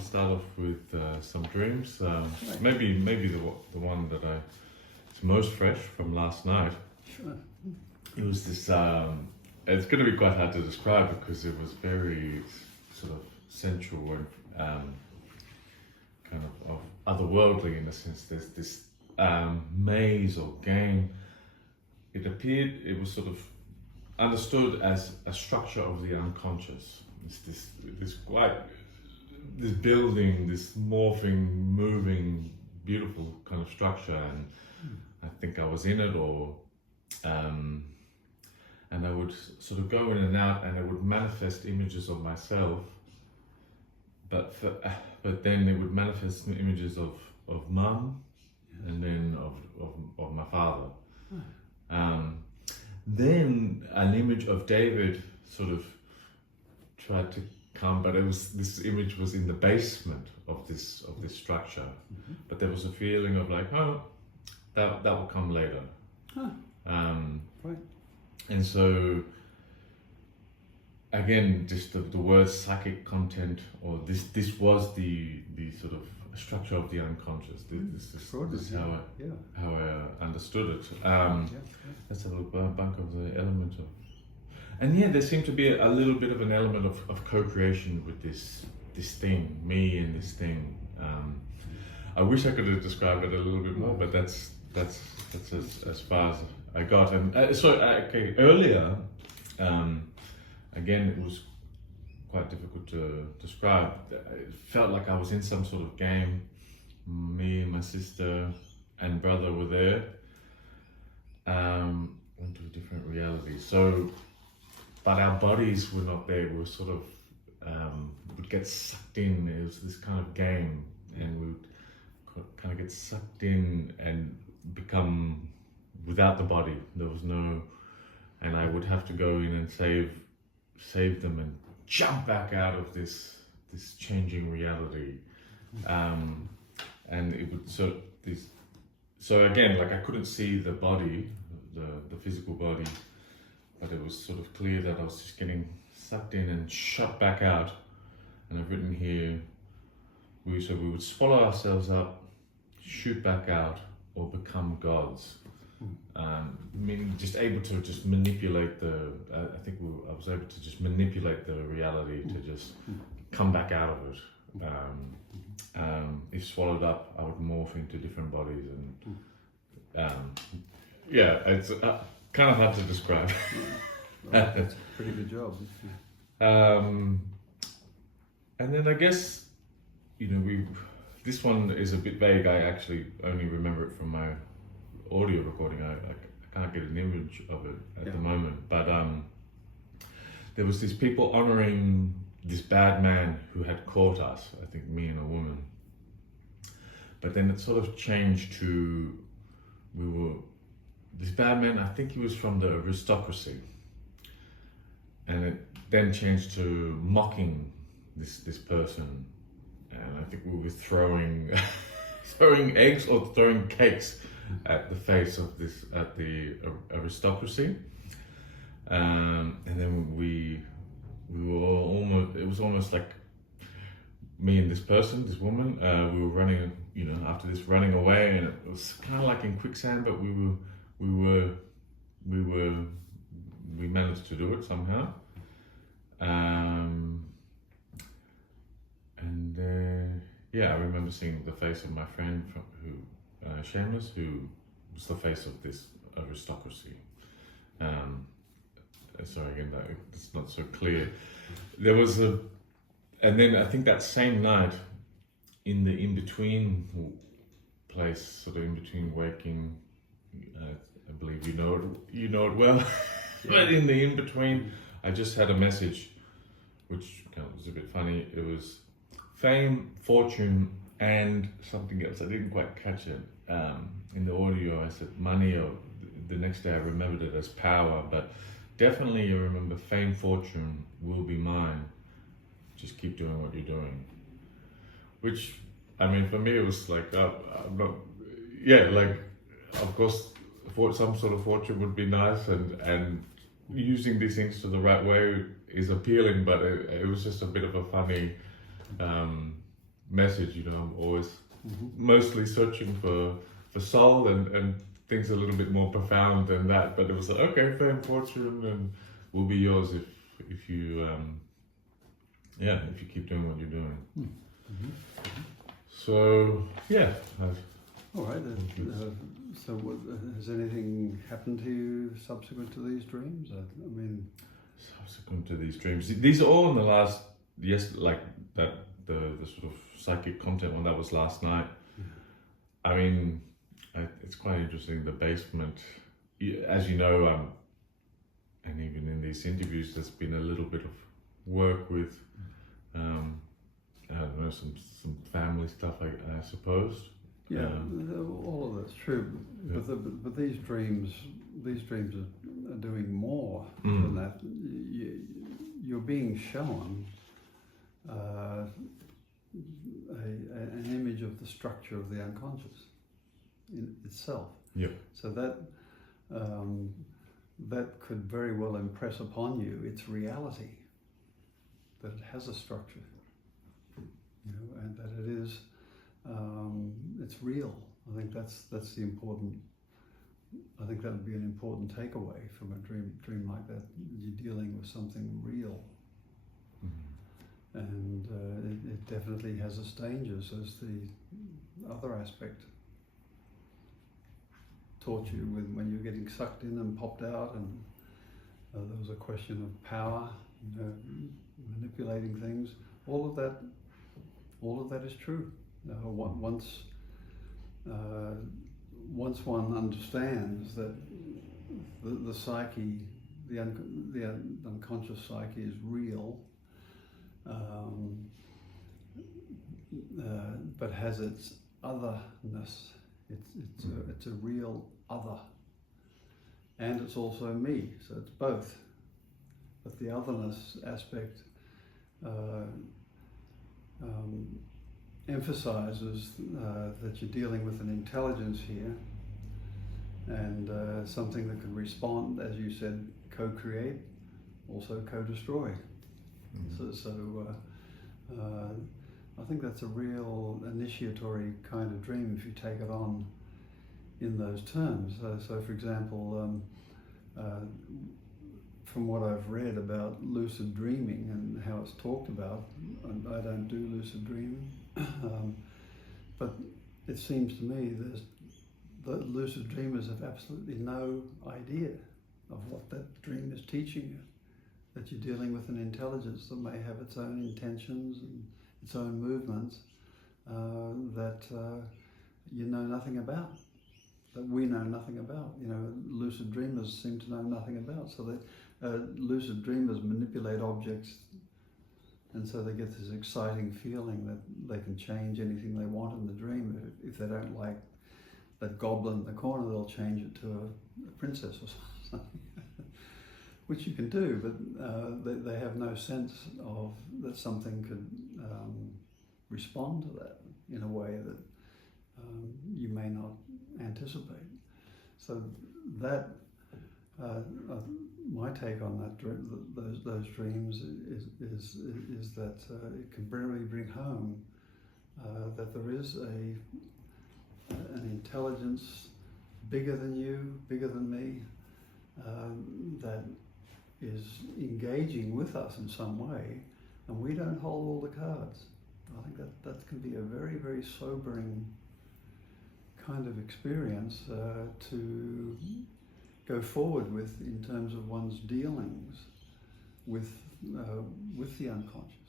start off with some dreams. Right. Maybe the one that is most fresh from last night. Sure. It was this. It's going to be quite hard to describe because it was very sort of sensual and kind of otherworldly in a sense. There's this maze or game. It appeared. It was sort of understood as a structure of the unconscious. It's this building, this morphing, moving, beautiful kind of structure, and I think I was in it, and I would sort of go in and out, and it would manifest images of myself, but then it would manifest images of mum, and then of my father. Then an image of David sort of tried to come, but this image was in the basement of this structure. Mm-hmm. But there was a feeling of like, oh, that will come later. Huh. Right. And so again, just the word psychic content, or this was the sort of structure of the unconscious. This is how I understood it. Let's have a look back of the element of, and there seemed to be a little bit of an element of co-creation with this thing, me and this thing. I wish I could have described it a little bit more, but that's as far as I got. And earlier, again, it was quite difficult to describe. It felt like I was in some sort of game. Me, my sister, and brother were there. Into a different reality. So, but our bodies were not there. We were sort of would get sucked in. It was this kind of game, and we would kind of get sucked in and become without the body. There was no, and I would have to go in and save them and jump back out of this changing reality, and it would so again, like I couldn't see the body, the physical body, but it was sort of clear that I was just getting sucked in and shot back out. And I've written here, we would swallow ourselves up, shoot back out, or become gods. Meaning just able to just manipulate I was able to just manipulate the reality to just come back out of it. If swallowed up, I would morph into different bodies, and it's kind of hard to describe. Well, that's a pretty good job. And then I guess, this one is a bit vague. I actually only remember it from my audio recording. I can't get an image of it at the moment, but there was these people honoring this bad man who had caught us, I think me and a woman, but then it sort of changed to this bad man, I think he was from the aristocracy, and it then changed to mocking this person, and I think we were throwing eggs or throwing cakes at the face of the aristocracy, and then we were almost. It was almost like me and this person, this woman. We were running, after this, running away, and it was kind of like in quicksand. But we managed to do it somehow. I remember seeing the face of my friend Shameless, who was the face of this aristocracy. Sorry again, it's not so clear. There was and then I think that same night, in the in-between place, sort of in between waking, I believe you know it well, but in the in-between, I just had a message, which was a bit funny. It was fame, fortune, and something else. I didn't quite catch it. In the audio, I said money, or the next day I remembered it as power, but definitely you remember fame, fortune will be mine. Just keep doing what you're doing. Which, I mean, for me it was like, I'm not, of course, some sort of fortune would be nice, and using these things to the right way is appealing, but it was just a bit of a funny message. I'm always mostly searching for soul and things a little bit more profound than that. But it was like, okay, fame, fortune, and will be yours if you if you keep doing what you're doing. So yeah. All right. So, has anything happened to you subsequent to these dreams? I mean, Subsequent to these dreams, these are all in the last like that the sort of psychic content one that was last night. I mean, it's quite interesting. The basement, as you know, and even in these interviews, there's been a little bit of work with, I don't know, some family stuff, I suppose. yeah, all of that's true. But these dreams are doing more than that. You're being shown an image of the structure of the unconscious in itself. Yeah. So that could very well impress upon you its reality, that it has a structure, and that it is, it's real. I think that's the important. I think that would be an important takeaway from a dream like that. You're dealing with something real. And it definitely has its dangers, as the other aspect taught you when you're getting sucked in and popped out, and there was a question of power, manipulating things. All of that is true. Once one understands that the psyche, the unconscious psyche is real, but has its otherness. It's a real other, and it's also me. So it's both. But the otherness aspect emphasizes that you're dealing with an intelligence here, and something that can respond, as you said, co-create, also co-destroy. I think that's a real initiatory kind of dream if you take it on in those terms. So for example, from what I've read about lucid dreaming and how it's talked about, and I don't do lucid dreaming, but it seems to me that lucid dreamers have absolutely no idea of what that dream is teaching you, that you're dealing with an intelligence that may have its own intentions and its own movements that you know nothing about, that we know nothing about. Lucid dreamers seem to know nothing about. So that lucid dreamers manipulate objects, and so they get this exciting feeling that they can change anything they want in the dream. If they don't like that goblin in the corner, they'll change it to a princess or something. Which you can do, but they have no sense of that something could respond to that in a way that you may not anticipate. So that my take on those dreams is that it can really bring home that there is an intelligence bigger than you, bigger than me, that is engaging with us in some way, and we don't hold all the cards. I think that can be a very, very sobering kind of experience to go forward with in terms of one's dealings with the unconscious.